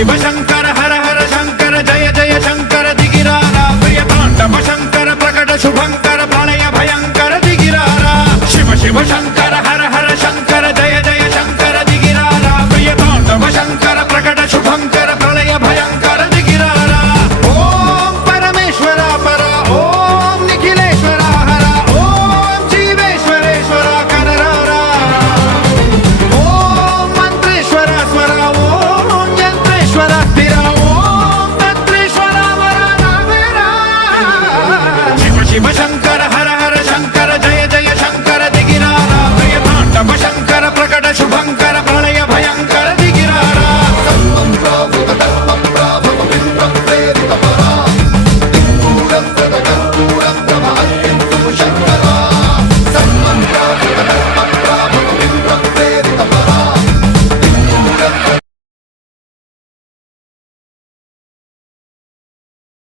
शिव शंकर हर हर शंकर जय जय शंकर दिगिरारा प्रिय तांडव शंकर प्रकट शुभंकर प्रलय भयंकर दिगिरारा शिव शिव शंकर